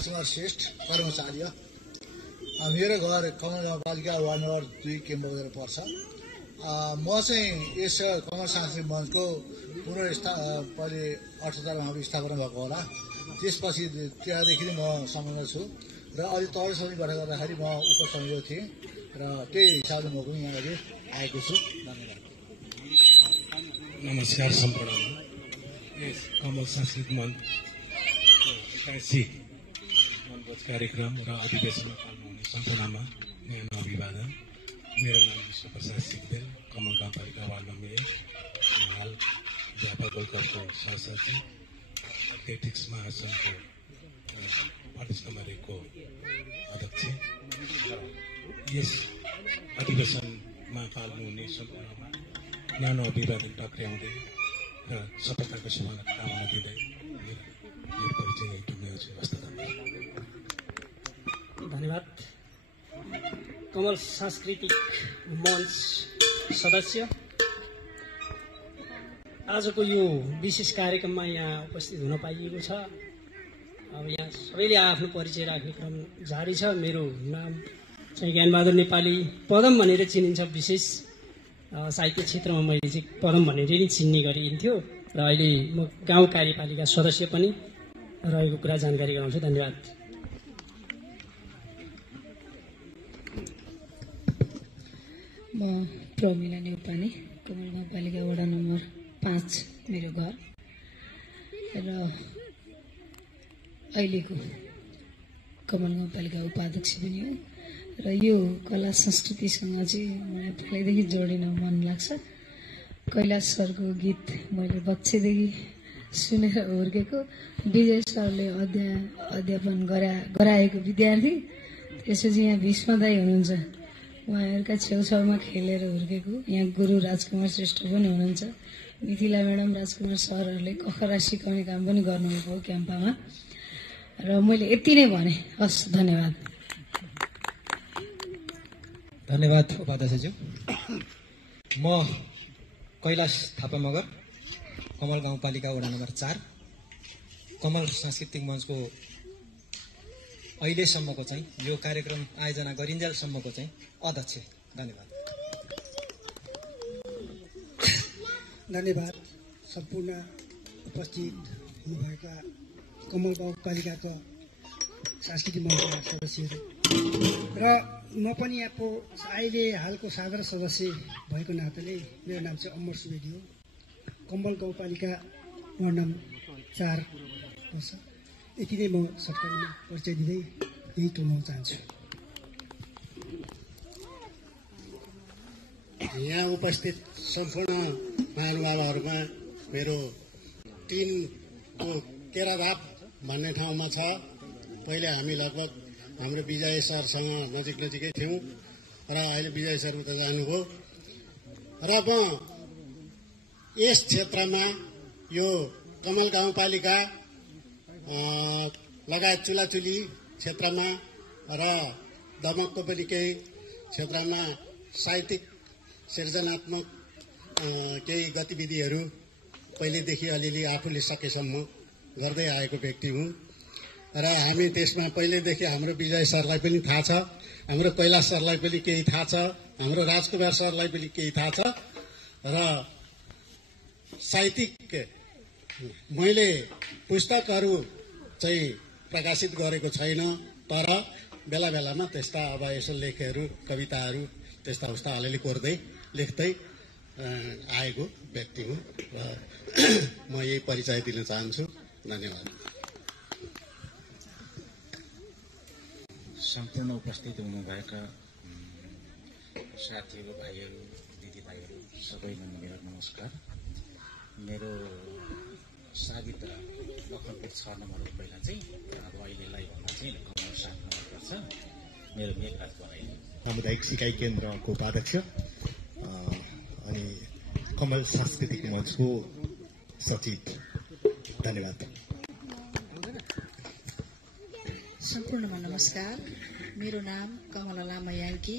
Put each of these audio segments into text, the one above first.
राजकुमार श्रेष्ठ कर्मचारी। मेरो घर कमल गाउँपालिका वार्ड नम्बर 2 केम्बोतिर पर्छ। म चाहिँ यस कमल सांस्कृतिक मञ्चको पहिले 78 मा स्थापना भएको होला। त्यसपछि त्यहाँदेखि म संलग्न छु र अहिले तल समितिबाट गर्दाखेरि म उपसंयोजक थिएँ र त्यही हिसाबले म पनि यहाँ अहिले आएको छु। धन्यवाद। नमस्कार सम्पूर्णमा। यस कमल सांस्कृतिक मञ्च 81 वनभोज कार्यक्रम र अधिवेशनमा पाल्नुहुने सम्पूर्णमा न्यानो अभिवादन। मेरो नाम विश्वप्रसाद सिग्देल, कमल गाउँपालिका वार्ड नम्बर 1, हाल झापा गोलकपको सहसचिव, एथलेटिक्स महासङ्घको प्रदेश नम्बर 1 को अध्यक्ष। यस अधिवेशनमा पाल्नुहुने सम्पूर्णमा न्यानो अभिवादन टक्र्याउँदै र सफलताको शुभकामना दिँदै मेरो परिचय टुङ्ग्याउँछु। हस्त धन्यवाद। कमल सांस्कृतिक मञ्च सदस्य, आजको यो विशेष कार्यक्रममा यहाँ उपस्थित हुन पाइएको छ। अब यहाँ सबैले आफ्नो परिचय राख्ने क्रम जारी छ। मेरो नाम चाहिँ ज्ञानबहादुर नेपाली, पदम भनेर चिनिन्छ। विशेष साहित्य क्षेत्रमा मैले चाहिँ पदम भनेर नै चिन्ने गरिन्थ्यो र अहिले म गाउँ कार्यपालिका सदस्य पनि रहेको कुरा जानकारी गराउँछु। धन्यवाद। म प्रमिला नेउपाने, कमल गाउँपालिका वडा नम्बर 5 मेरो घर र अहिलेको कमल गाउँपालिका उपाध्यक्ष पनि हो। र यो कला संस्कृतिसँग चाहिँ मलाई पहिल्यैदेखि जोडिन मन लाग्छ। कैलाश सरको गीत मैले बच्चैदेखि सुनेर हुर्केको, विजय सरले अध्यापन गराएको विद्यार्थी, त्यसपछि यहाँ भीष्म दाई हुनुहुन्छ, उहाँहरूका छेउछाउमा खेलेर हुर्केको। यहाँ गुरु राजकुमार श्रेष्ठ पनि हुनुहुन्छ, मिथिला म्याडम, राजकुमार सरहरूले कखरा सिकाउने काम पनि गर्नुभएको हो क्याम्पामा। र मैले यति नै भने। हस्, धन्यवाद। धन्यवाद उपाध्यक्षज्यू। म कैलाश थापा मगर, कमल गाउँपालिका वडा नम्बर 4, कमल सांस्कृतिक मञ्चको अहिलेसम्मको चाहिँ यो कार्यक्रम आयोजना गरिन्जेलसम्मको चाहिँ अध्यक्ष। धन्यवाद। धन्यवाद सम्पूर्ण उपस्थित हुनुभएका कमल गाउँपालिकाका सांस्कृतिक मञ्चका सदस्यहरू र म पनि यहाँको अहिले हालको साधारण सदस्य भएको नाताले मेरो नाम चाहिँ अमर सुवेदी हो। कमल गाउँपालिका वार्ड नम्बर 4 पर्छ। यति नै म सरकारमा परिचय दिँदै यही टुङ्गाउन चाहन्छु। यहाँ उपस्थित सम्पूर्ण महानुभावहरूमा मेरो 3 को केराधाप भन्ने ठाउँमा छ। पहिले हामी लगभग हाम्रो विजय सरसँग नजिकै थियौँ र अहिले विजय सर उता जानुभयो र म यस क्षेत्रमा यो कमल गाउँपालिका लगायत चुलाचुली क्षेत्रमा र दमकको पनि केही क्षेत्रमा साहित्यिक सृजनात्मक केही गतिविधिहरू पहिलेदेखि अलिअलि आफूले सकेसम्म गर्दै आएको व्यक्ति हुँ र हामी त्यसमा पहिलेदेखि हाम्रो विजय सरलाई पनि थाहा छ, हाम्रो कैलाश सरलाई पनि केही थाहा छ, हाम्रो राजकुमार सरलाई पनि केही थाहा छ र साहित्यिक मैले पुस्तकहरू चाहिँ प्रकाशित गरेको छैन, तर बेला बेलामा त्यस्ता अब यसो लेखहरू, कविताहरू त्यस्ता उस्ता अलिअलि कोर्दै लेख्दै आएको व्यक्ति हुँ र म यही परिचय दिन चाहन्छु। धन्यवाद। सम्पूर्ण उपस्थित हुनुभएका साथीहरू, भाइहरू, दिदीभाइहरू सबैलाई मेरो नमस्कार। मेरो साबित लखनपुर 6 नम्बरको पहिला चाहिँ अब अहिलेलाई भन्दा चाहिँ कमल 7 नम्बर पर्छ। मेरो मेघराज बनाइ सामुदायिक सिकाइ केन्द्रको उपाध्यक्ष अनि कमल सांस्कृतिक मञ्चको सचिव। धन्यवाद। सम्पूर्णमा नमस्कार। मेरो नाम कमला लामा याङ्की,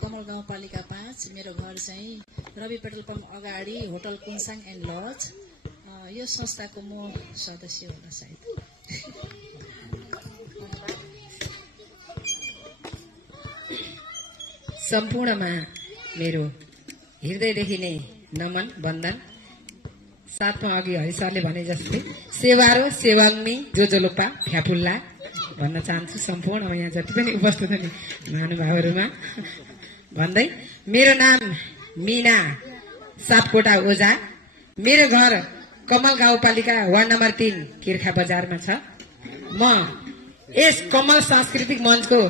कमल गाउँपालिका 5, मेरो घर चाहिँ रवि पेट्रोल पम्प अगाडि होटल कुन्साङ एन्ड लज। यो संस्थाको म सदस्य होला सायद। सम्पूर्णमा मेरो हृदयदेखि नै नमन वन्दन। साथमा अघि हरि सरले भने जस्तै सेवारो सेवाग्मी जोजोलोपा फ्याफुल्ला भन्न चाहन्छु सम्पूर्ण यहाँ जति पनि उपस्थित हुने महानुभावहरूमा भन्दै। मेरो नाम मीना सापकोटा ओझा। मेरो घर कमल गाउँपालिका वार्ड नम्बर 3 किर्खा बजारमा छ। म यस कमल सांस्कृतिक मञ्चको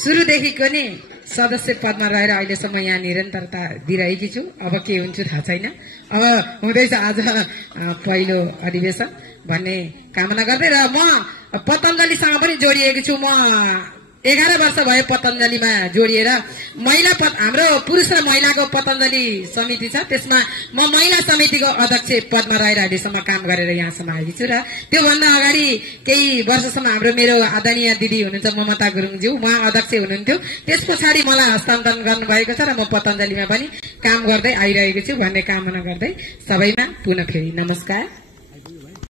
सुरुदेखिको नै सदस्य पदमा रहेर अहिलेसम्म यहाँ निरन्तरता दिइरहेकी छु। अब के हुन्छ थाहा छैन, अब हुँदैछ आज पहिलो अधिवेशन भन्ने कामना गर्दै। र म पतञ्जलिसँग पनि जोडिएको छु। म 11 वर्ष भयो पतञ्जलिमा जोडिएर। हाम्रो पुरुष र महिलाको पतञ्जलि समिति छ, त्यसमा म महिला समितिको अध्यक्ष पदमा रहेर अहिलेसम्म काम गरेर यहाँसम्म आएकी छु। र त्योभन्दा अगाडि केही वर्षसम्म मेरो आदरणीय दिदी हुनुहुन्छ ममता गुरुङज्यू, उहाँ अध्यक्ष हुनुहुन्थ्यो। त्यस पछाडि मलाई हस्तान्तरण गर्नुभएको छ र म पतञ्जलिमा पनि काम गर्दै आइरहेको छु भन्ने कामना गर्दै सबैमा पुनः फेरि नमस्कार।